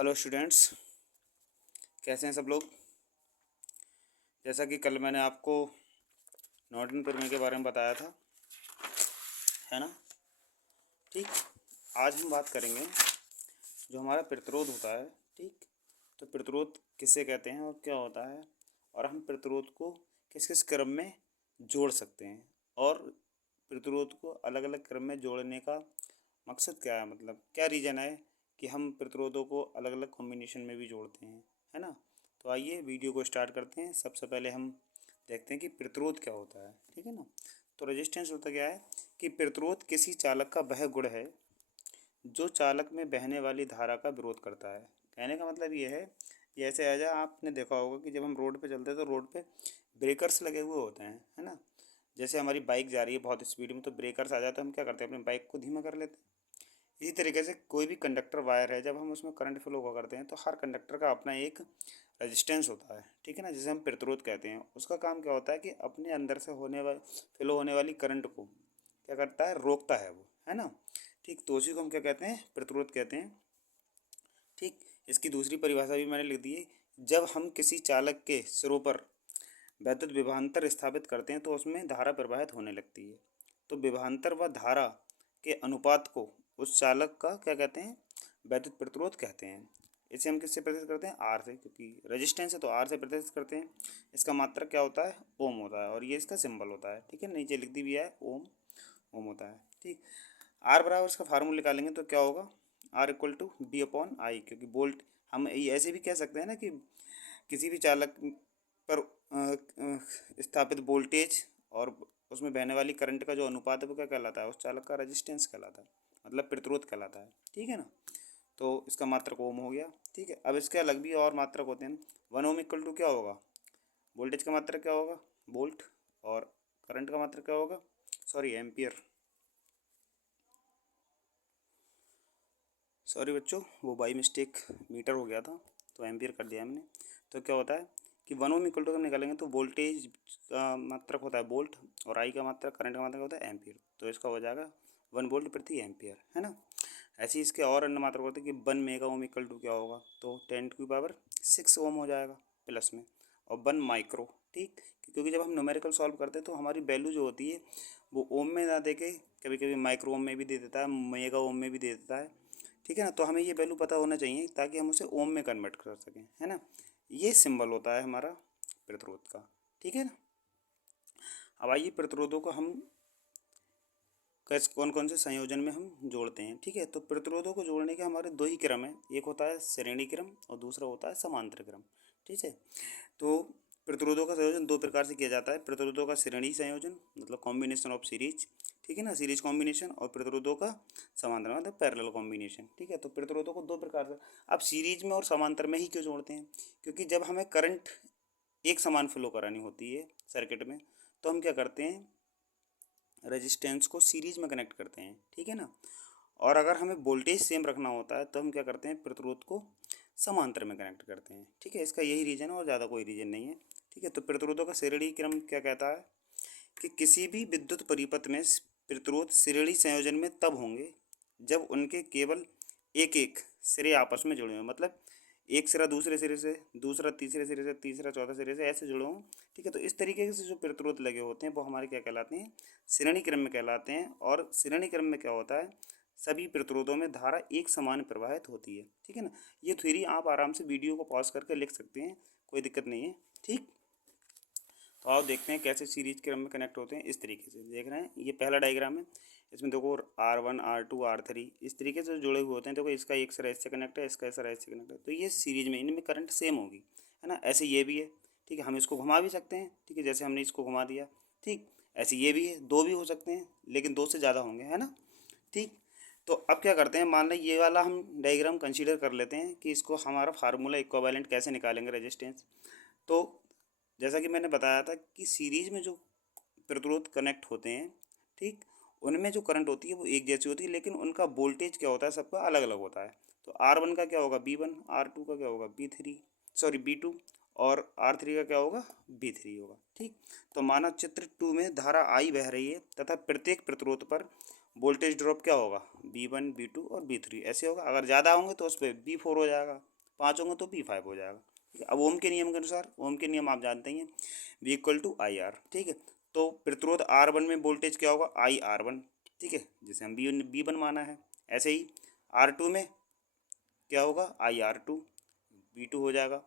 Hello students, कैसे हैं सब लोग। जैसा कि कल मैंने आपको नॉर्टन प्रमेय के बारे में बताया था, है ना। ठीक, आज हम बात करेंगे जो हमारा प्रतिरोध होता है। ठीक, तो प्रतिरोध किससे कहते हैं और क्या होता है, और हम प्रतिरोध को किस किस क्रम में जोड़ सकते हैं, और प्रतिरोध को अलग अलग क्रम में जोड़ने का मकसद क्या है, मतलब क्या रीज़न है कि हम प्रतिरोधों को अलग अलग कॉम्बिनेशन में भी जोड़ते हैं, है ना। तो आइए वीडियो को स्टार्ट करते हैं। सबसे पहले हम देखते हैं कि प्रतिरोध क्या होता है, ठीक है ना। तो रेजिस्टेंस होता क्या है कि प्रतिरोध किसी चालक का वह गुण है जो चालक में बहने वाली धारा का विरोध करता है। कहने का मतलब ये है, जैसे ऐसा आपने देखा होगा कि जब हम रोड पे चलते हैं तो रोड पे ब्रेकर्स लगे हुए होते हैं, है ना। जैसे हमारी बाइक जा रही है बहुत स्पीड में, तो ब्रेकर्स आ जाए तो हम क्या करते हैं, अपनी बाइक को धीमा कर लेते हैं। इसी तरीके से कोई भी कंडक्टर वायर है, जब हम उसमें करंट फ्लो हुआ करते हैं तो हर कंडक्टर का अपना एक रेजिस्टेंस होता है, ठीक है ना, जिसे हम प्रतिरोध कहते हैं। उसका काम क्या होता है कि अपने अंदर से फ्लो होने वाली करंट को क्या करता है, रोकता है वो, है ना। ठीक, तो उसी को हम क्या कहते हैं, प्रतिरोध कहते हैं। ठीक, इसकी दूसरी परिभाषा भी मैंने लिख दी है। जब हम किसी चालक के सिरों पर वैद्युत विभवांतर स्थापित करते हैं तो उसमें धारा प्रवाहित होने लगती है। तो विभवांतर व धारा के अनुपात को उस चालक का क्या कहते हैं, वैद्युत प्रतिरोध कहते हैं। इसे हम किससे प्रदर्शित करते हैं, आर से, क्योंकि रेजिस्टेंस है तो आर से प्रदर्शित करते हैं। इसका मात्रक क्या होता है, ओम होता है, और ये इसका सिंबल होता है, ठीक है। नीचे लिख दी भी है ओम, ओम होता है। ठीक, आर बराबर इसका फार्मूला निकालेंगे तो क्या होगा, R equal to B upon I, क्योंकि वोल्ट हम ऐसे भी कह सकते हैं ना कि किसी भी चालक पर स्थापित वोल्टेज और उसमें बहने वाली करंट का जो अनुपात है वो क्या कहलाता है, उस चालक का रेजिस्टेंस कहलाता है, मतलब प्रतिरोध कहलाता है, ठीक है ना। तो इसका मात्रक ओम हो गया, ठीक है। अब इसके अलग भी और मात्रक होते हैं। 1 ओम इक्वल टू क्या होगा, वोल्टेज का मात्रक क्या होगा, वोल्ट, और करंट का मात्रक क्या होगा, सॉरी एम्पियर। सॉरी बच्चों, वो बाई मिस्टेक मीटर हो गया था तो एम्पियर कर दिया हमने। तो क्या होता है कि 1 ओम इक्वल टू हम निकालेंगे तो वोल्टेज का मात्रक होता है वोल्ट, और आई का मात्रक, करंट का मात्रक होता है एम्पियर। तो इसका हो जाएगा 1 वोल्ट प्रति एम्पियर, है ना। ऐसे ही इसके और अन्य मात्रक होते हैं कि 1 मेगा ओम इक्वल टू क्या होगा, तो 10⁻6 ओम हो जाएगा प्लस में, और 1 माइक्रो। ठीक, क्योंकि जब हम न्यूमेरिकल सॉल्व करते हैं तो हमारी वैल्यू जो होती है वो ओम में ना दे के कभी कभी माइक्रो ओम में भी दे देता है, मेगा ओम में भी दे देता है, ठीक है ना। तो हमें ये वैल्यू पता होना चाहिए ताकि हम उसे ओम में कन्वर्ट कर सकें, है ना। ये सिंबल होता है हमारा प्रतिरोध का, ठीक है ना। अब आइए प्रतिरोधों को हम कैसे कौन कौन से संयोजन में हम जोड़ते हैं, ठीक है। तो प्रतिरोधों को जोड़ने के हमारे दो ही क्रम हैं, एक होता है श्रेणी क्रम और दूसरा होता है समांतर क्रम, ठीक है। तो प्रतिरोधों का संयोजन दो प्रकार से किया जाता है, प्रतिरोधों का श्रेणी संयोजन मतलब कॉम्बिनेशन ऑफ सीरीज, ठीक है ना, सीरीज कॉम्बिनेशन, और प्रतिरोधों का समांतर मतलब पैरेलल कॉम्बिनेशन, ठीक है। तो प्रतिरोधों को दो प्रकार से, अब सीरीज में और समांतर में ही क्यों जोड़ते हैं, क्योंकि जब हमें करंट एक समान फ्लो करानी होती है सर्किट में तो हम क्या करते हैं, रेजिस्टेंस को सीरीज में कनेक्ट करते हैं, ठीक है ना। और अगर हमें वोल्टेज सेम रखना होता है तो हम क्या करते हैं, प्रतिरोध को समांतर में कनेक्ट करते हैं, ठीक है। इसका यही रीज़न है और ज़्यादा कोई रीज़न नहीं है, ठीक है। तो प्रतिरोधों का श्रेणी क्रम क्या कहता है कि किसी भी विद्युत परिपथ में प्रतिरोध श्रेणी संयोजन में तब होंगे जब उनके केवल एक एक सिरे आपस में जुड़े हों, मतलब एक सिरा दूसरे सिरे से, दूसरा तीसरे सिरे से, तीसरा चौथा सिरे से, ऐसे जुड़े हों, ठीक है। तो इस तरीके से जो प्रतिरोध लगे होते हैं वो हमारे क्या कहलाते हैं, श्रेणी क्रम में कहलाते हैं। और श्रेणी क्रम में क्या होता है, सभी प्रतिरोधों में धारा एक समान प्रवाहित होती है, ठीक है ना। ये थ्योरी आप आराम से वीडियो को पॉज करके लिख सकते हैं, कोई दिक्कत नहीं है, ठीक। तो आप देखते हैं कैसे सीरीज क्रम में कनेक्ट होते हैं। इस तरीके से देख रहे हैं, ये पहला डायग्राम है, इसमें देखो R1 R2 R3 इस तरीके से जुड़े हुए होते हैं। देखो इसका एक सरा इससे कनेक्ट है, इसका सरा इससे कनेक्ट है, तो ये सीरीज में, इनमें करंट सेम होगी, है ना। ऐसे ये भी है, ठीक है, हम इसको घुमा भी सकते हैं, ठीक है, जैसे हमने इसको घुमा दिया, ठीक। ऐसे ये भी है, दो भी हो सकते हैं लेकिन दो से ज़्यादा होंगे, है ना, ठीक। तो अब क्या करते हैं, मान लें ये वाला हम डायग्राम कंसीडर कर लेते हैं कि इसको हमारा फार्मूला इक्विवेलेंट कैसे निकालेंगे रेजिस्टेंस। तो जैसा कि मैंने बताया था कि सीरीज में जो प्रतिरोध कनेक्ट होते हैं, ठीक, उनमें जो करंट होती है वो एक जैसी होती है, लेकिन उनका वोल्टेज क्या होता है, सबका अलग अलग होता है। तो R1 का क्या होगा B1, R2 का क्या होगा B3, सॉरी B2, और R3 का क्या होगा B3 होगा, ठीक। तो माना चित्र 2 में धारा I बह रही है तथा प्रत्येक प्रतिरोध पर वोल्टेज ड्रॉप क्या होगा B1 B2 और B3 ऐसे होगा। अगर ज़्यादा होंगे तो उस पर B4 हो जाएगा, 5 होंगे तो V5 हो जाएगा। ठीक है, अब ओम के नियम के अनुसार, ओम के नियम आप जानते ही हैं, V equal to I R. ठीक है, तो प्रतिरोध R1 में वोल्टेज क्या होगा, IR1। ठीक है, जिसे हम V1 माना है। ऐसे ही R2 में क्या होगा, IR2, V2 हो जाएगा।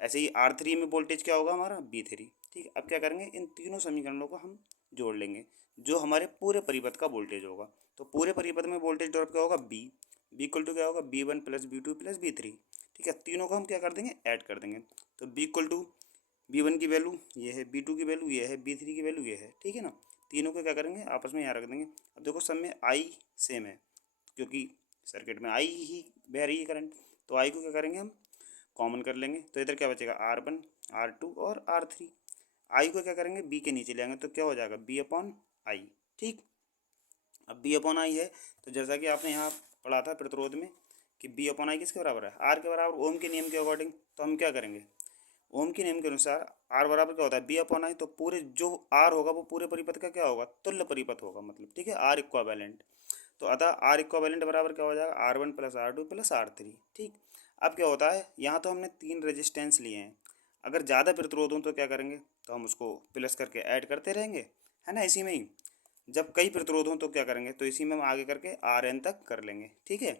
ऐसे ही R3 में वोल्टेज क्या होगा हमारा, V3। ठीक है, अब क्या करेंगे, इन तीनों समीकरणों को हम जोड़ लेंगे जो हमारे पूरे परिपथ का वोल्टेज होगा। तो पूरे परिपथ में वोल्टेज ड्रॉप क्या होगा, B इक्वल टू क्या होगा, V1 plus V2 plus V3। ठीक है, तीनों को हम क्या कर देंगे, ऐड कर देंगे। तो B इक्वल टू V1 की वैल्यू ये है, V2 की वैल्यू ये है, V3 की वैल्यू ये है। ठीक है ना, तीनों को क्या करेंगे, आपस में यहाँ रख देंगे। अब देखो सब में I सेम है, क्योंकि सर्किट में I ही बह रही है करंट, तो I को क्या करेंगे हम कॉमन कर लेंगे। तो इधर क्या बचेगा, R1 R2 और R3। I को क्या करेंगे, B के नीचे ले आएंगे, तो क्या हो जाएगा, B अपॉन आई। ठीक, अब B अपॉन आई है, तो जैसा कि आपने यहाँ पढ़ा था प्रतिरोध में कि B अपॉन आई किसके बराबर है, R के बराबर, ओम के नियम के अकॉर्डिंग। तो हम क्या करेंगे, ओम के नियम के अनुसार R बराबर क्या होता है, B अपॉन आई। तो पूरे जो R होगा वो पूरे परिपथ का क्या होगा, तुल्य परिपथ होगा, मतलब ठीक है, R इक्वावेलेंट। तो अतः R इक्वावेलेंट बराबर क्या हो जाएगा, R1 plus R2 plus R3। ठीक, अब क्या होता है, यहाँ तो हमने 3 रेजिस्टेंस लिए हैं, अगर ज़्यादा प्रतिरोध हो तो क्या करेंगे, तो हम उसको प्लस करके ऐड करते रहेंगे, है ना, इसी में ही। जब कई प्रतिरोध हों तो क्या करेंगे, तो इसी में हम आगे करके RN तक कर लेंगे। ठीक है,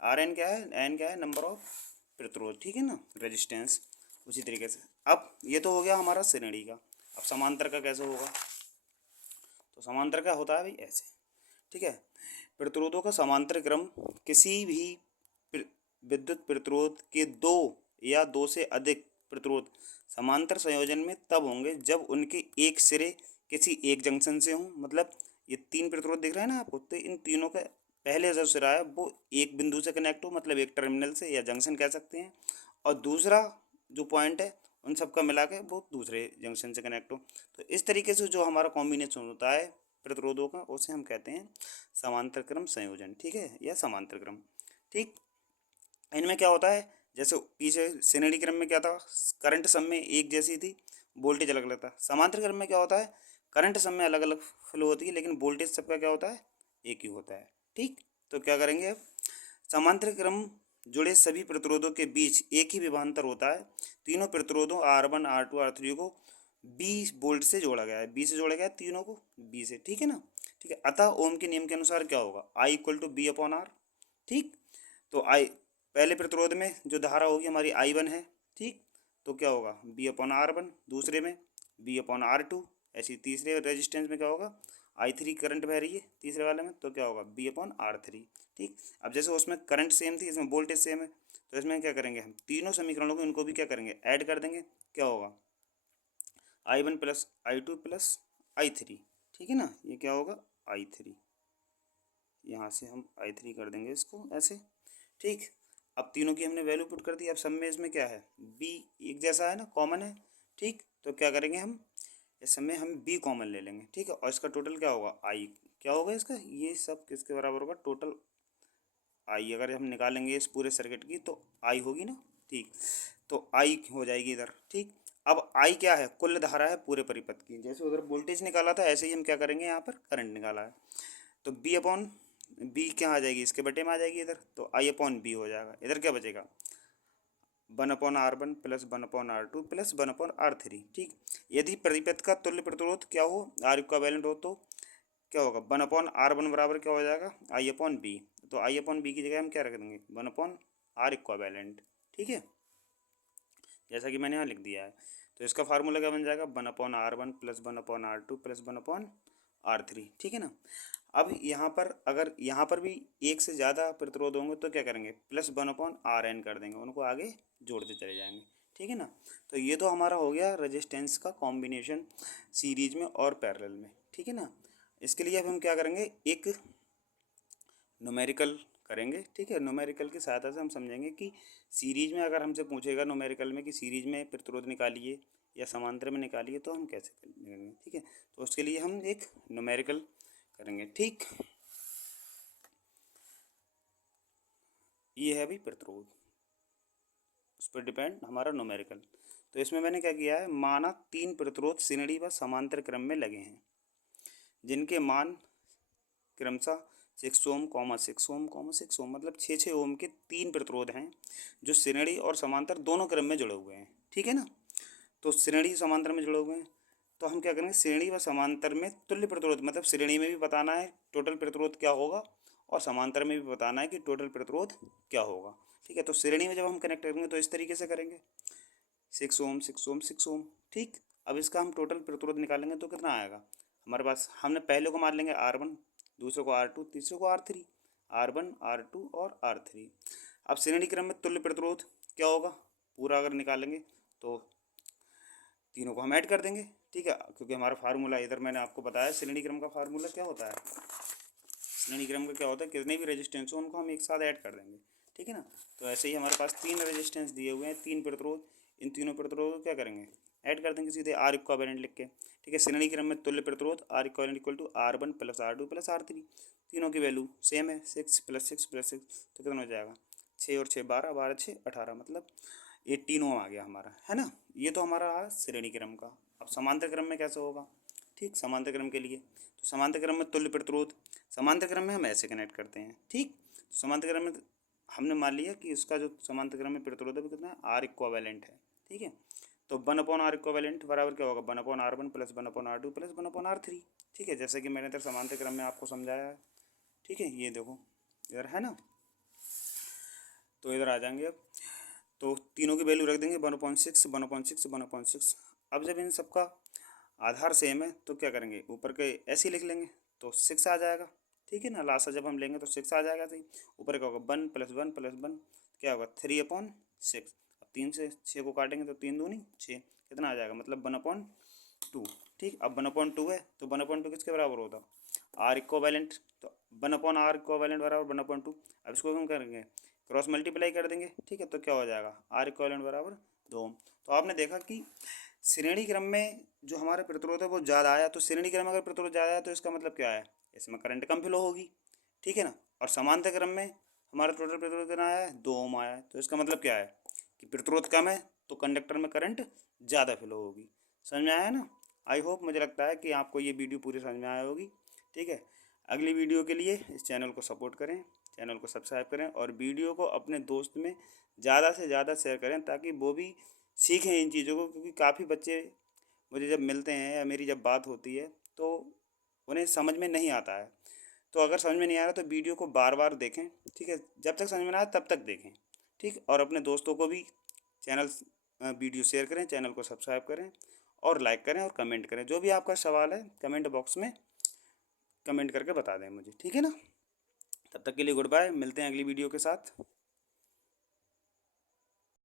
RN क्या है, N क्या है, नंबर ऑफ प्रतिरोध। ठीक है ना, रेजिस्टेंस। उसी तरीके से अब ये तो हो गया हमारा श्रेणी का। अब समांतर का कैसे होगा, तो समांतर का होता है भाई ऐसे। ठीक है, प्रतिरोधों का समांतर क्रम किसी भी विद्युत प्रतिरोध के दो या दो से अधिक प्रतिरोध समांतर संयोजन में तब होंगे जब उनके एक सिरे किसी एक जंक्शन से हों। मतलब ये 3 प्रतिरोध दिख रहे हैं ना आपको, तो इन तीनों का पहले जो सिरा है वो एक बिंदु से कनेक्ट हो, मतलब एक टर्मिनल से या जंक्शन कह सकते हैं, और दूसरा जो पॉइंट है उन सबका मिला के वो दूसरे जंक्शन से कनेक्ट हो। तो इस तरीके से जो हमारा कॉम्बिनेशन होता है प्रतिरोधों का, उसे हम कहते हैं समांतर क्रम संयोजन। ठीक है, या समांतर क्रम। ठीक, इनमें क्या होता है, जैसे पीछे श्रेणी क्रम में क्या था, करंट सब में एक जैसी थी, वोल्टेज अलग अलग था। समांतर क्रम में क्या होता है, करंट सब में अलग अलग फ्लो होती है, लेकिन वोल्टेज सबका क्या होता है, एक ही होता है। ठीक, तो क्या करेंगे अब, समांतर क्रम जुड़े सभी प्रतिरोधों के बीच एक ही विभवांतर होता है। तीनों प्रतिरोधों R1 R2 R3 को 20 वोल्ट से जोड़ा गया है, 20 से जोड़ा गया है तीनों को 20 से। ठीक है ना, ठीक है, अतः ओम के नियम के अनुसार क्या होगा, I equal to B upon R. ठीक, तो I पहले प्रतिरोध में जो धारा होगी हमारी I1 है। ठीक, तो क्या होगा, B अपॉन R1, दूसरे में B अपॉन R2, ऐसी तीसरे रेजिस्टेंस में क्या होगा, I3 करंट बह रही है तीसरे वाले में, तो क्या होगा, B अपॉन R3। ठीक, अब जैसे उसमें करंट सेम थी, इसमें वोल्टेज सेम है, तो इसमें क्या करेंगे, हम तीनों समीकरणों को इनको भी क्या करेंगे, ऐड कर देंगे। क्या होगा, I1 plus I2 plus I3। ठीक है ना, ये क्या होगा, I3, यहाँ से हम I3 कर देंगे इसको ऐसे। ठीक, अब तीनों की हमने वैल्यू पुट कर दी। अब सब में इसमें क्या है, B एक जैसा है ना, कॉमन है। ठीक, तो क्या करेंगे हम, इस समय हम B कॉमन ले लेंगे। ठीक है, और इसका टोटल क्या होगा, I क्या होगा इसका, ये सब किसके बराबर होगा, टोटल I अगर हम निकालेंगे इस पूरे सर्किट की तो I होगी ना। ठीक, तो I हो जाएगी इधर। ठीक, अब I क्या है, कुल धारा है पूरे परिपथ की। जैसे उधर वोल्टेज निकाला था, ऐसे ही हम क्या करेंगे, यहाँ पर करंट निकाला है, तो B अपॉन B क्या आ जाएगी, इसके बटे में आ जाएगी इधर, तो I अपॉन B हो जाएगा। इधर क्या बचेगा, 1/R1 plus 1/R2 plus 1/R3। ठीक, यदि परिपथ का तुल्य प्रतिरोध क्या हो, R इक्विवेलेंट हो, तो क्या होगा, 1/R1 बराबर क्या हो जाएगा, I अपॉन B। तो I अपॉन B की जगह हम क्या रख देंगे, 1/R इक्विवेलेंट। ठीक है, जैसा कि मैंने यहाँ लिख दिया है। तो इसका फार्मूला क्या बन जाएगा, 1/R1 plus 1/R2 plus 1/R3। ठीक है ना, अब यहाँ पर अगर यहाँ पर भी एक से ज़्यादा प्रतिरोध होंगे तो क्या करेंगे, प्लस 1/RN कर देंगे, उनको आगे जोड़ते चले जाएंगे। ठीक है ना, तो ये तो हमारा हो गया रेजिस्टेंस का कॉम्बिनेशन सीरीज में और पैरेलल में। ठीक है ना, इसके लिए अब हम क्या करेंगे, एक न्यूमेरिकल करेंगे। ठीक है, न्यूमेरिकल की सहायता से हम समझेंगे कि सीरीज में अगर हमसे पूछेगा न्यूमेरिकल में कि सीरीज में प्रतिरोध निकालिए या समांतर में निकालिए, तो हम कैसे करेंगे। ठीक है, तो उसके लिए हम एक न्यूमेरिकल करेंगे। ठीक, ये है भी प्रतिरोध, उस पर डिपेंड हमारा न्यूमेरिकल। तो इसमें मैंने क्या किया है, माना 3 प्रतिरोध श्रेणी व समांतर क्रम में लगे हैं, जिनके मान क्रमशः 6 ओम कॉमा 6 ओम कॉमा 6 ओम, मतलब 6 ओम के 3 प्रतिरोध हैं जो श्रेणी और समांतर दोनों क्रम में जुड़े हुए हैं। ठीक है ना। तो श्रेणी समांतर में जुड़े हुए हैं, तो हम क्या करेंगे, श्रेणी व समांतर में तुल्य प्रतिरोध, मतलब श्रेणी में भी बताना है टोटल प्रतिरोध क्या होगा और समांतर में भी बताना है कि टोटल प्रतिरोध क्या होगा। ठीक है। तो श्रेणी में जब हम कनेक्ट करेंगे तो इस तरीके से करेंगे, 6 ओम 6 ओम 6 ओम। ठीक। अब इसका हम टोटल प्रतिरोध निकालेंगे तो कितना आएगा हमारे पास, हमने पहले को मान लेंगे R1, दूसरे को R2, तीसरे को R3, R1 R2 और R3। अब श्रेणी क्रम में तुल्य प्रतिरोध क्या होगा, पूरा अगर निकालेंगे तो तीनों को हम ऐड कर देंगे। ठीक है, क्योंकि हमारा फार्मूला इधर मैंने आपको बताया श्रेणी क्रम का फार्मूला क्या होता है, श्रेणी क्रम का क्या होता है, कितने भी रेजिस्टेंस हो उनको हम एक साथ ऐड कर देंगे। ठीक है ना। तो ऐसे ही हमारे पास 3 रेजिस्टेंस दिए हुए हैं, 3 प्रतिरोध, इन तीनों प्रतिरोध को क्या करेंगे, ऐड कर देंगे सीधे R इक्विवेलेंट लिख के। ठीक है। श्रेणी क्रम में तुल्य प्रतिरोध R equivalent equal to R1 plus R2 plus R3, तीनों की वैल्यू सेम है, 6 प्लस 6 प्लस 6, तो कितना हो जाएगा, 6 और 6 12, 12 6 18, मतलब 18 ओम आ गया हमारा, है ना। ये तो हमारा श्रेणी क्रम का। अब समांतर क्रम में कैसे होगा, ठीक, समांतर क्रम के लिए तो समांतर क्रम में तुल्य प्रतिरोध, समांतर क्रम में हम ऐसे कनेक्ट करते हैं। ठीक। समांतर क्रम में हमने मान लिया कि इसका जो समांतर क्रम में प्रतिरोध है वो कितना है, R इक्विवेलेंट है। ठीक है। तो 1/R इक्विवेलेंट बराबर क्या होगा, 1/R1 plus 1/R2 plus 1/R3। ठीक है, जैसे कि मैंने इधर समांतर क्रम में आपको समझाया है। ठीक है, ये देखो इधर है ना, तो इधर आ जाएंगे अब, तो तीनों की वैल्यू रख देंगे 1/6 1/6 1/6। अब जब इन सबका आधार सेम है तो क्या करेंगे, ऊपर के ऐसे ही लिख लेंगे तो 6 आ जाएगा। ठीक है ना, लास्ट जब हम लेंगे तो 6 आ जाएगा। सही, ऊपर क्या होगा 1 प्लस 1 प्लस 1 क्या होगा 3/6। अब 3 से 6 को काटेंगे तो 3 दूनी 6, कितना आ जाएगा, मतलब 1/2। ठीक। अब 1/2 है तो 1/2 किसके बराबर होता, R इक्विवेलेंट, तो 1/R इक्विवेलेंट बराबर 1/2। अब इसको हम करेंगे क्रॉस मल्टीप्लाई कर देंगे। ठीक है, तो क्या हो जाएगा, R इक्विवेलेंट बराबर 2। तो आपने देखा कि श्रेणी क्रम में जो हमारे प्रतिरोध है वो ज़्यादा आया, तो श्रेणी क्रम में अगर प्रतिरोध ज़्यादा आया तो इसका मतलब क्या है, इसमें करंट कम फ्लो होगी। ठीक है ना। और समांतर क्रम में हमारा टोटल प्रतिरोध कितना आया है, 2 ओम आया है, तो इसका मतलब क्या है कि प्रतिरोध कम है तो कंडक्टर में करंट ज़्यादा फ्लो होगी। समझ में आया ना। आई होप, मुझे लगता है कि आपको ये वीडियो पूरी समझ में आया होगी। ठीक है। अगली वीडियो के लिए इस चैनल को सपोर्ट करें, चैनल को सब्सक्राइब करें और वीडियो को अपने दोस्त में ज़्यादा से ज़्यादा शेयर करें ताकि वो भी सीखें इन चीज़ों को, क्योंकि काफ़ी बच्चे मुझे जब मिलते हैं या मेरी जब बात होती है तो उन्हें समझ में नहीं आता है। तो अगर समझ में नहीं आ रहा तो वीडियो को बार बार देखें। ठीक है, जब तक समझ में ना आए तब तक देखें। ठीक। और अपने दोस्तों को भी चैनल वीडियो शेयर करें, चैनल को सब्सक्राइब करें और लाइक करें और कमेंट करें। जो भी आपका सवाल है कमेंट बॉक्स में कमेंट करके बता दें मुझे। ठीक है ना। तब तक के लिए गुड बाय, मिलते हैं अगली वीडियो के साथ।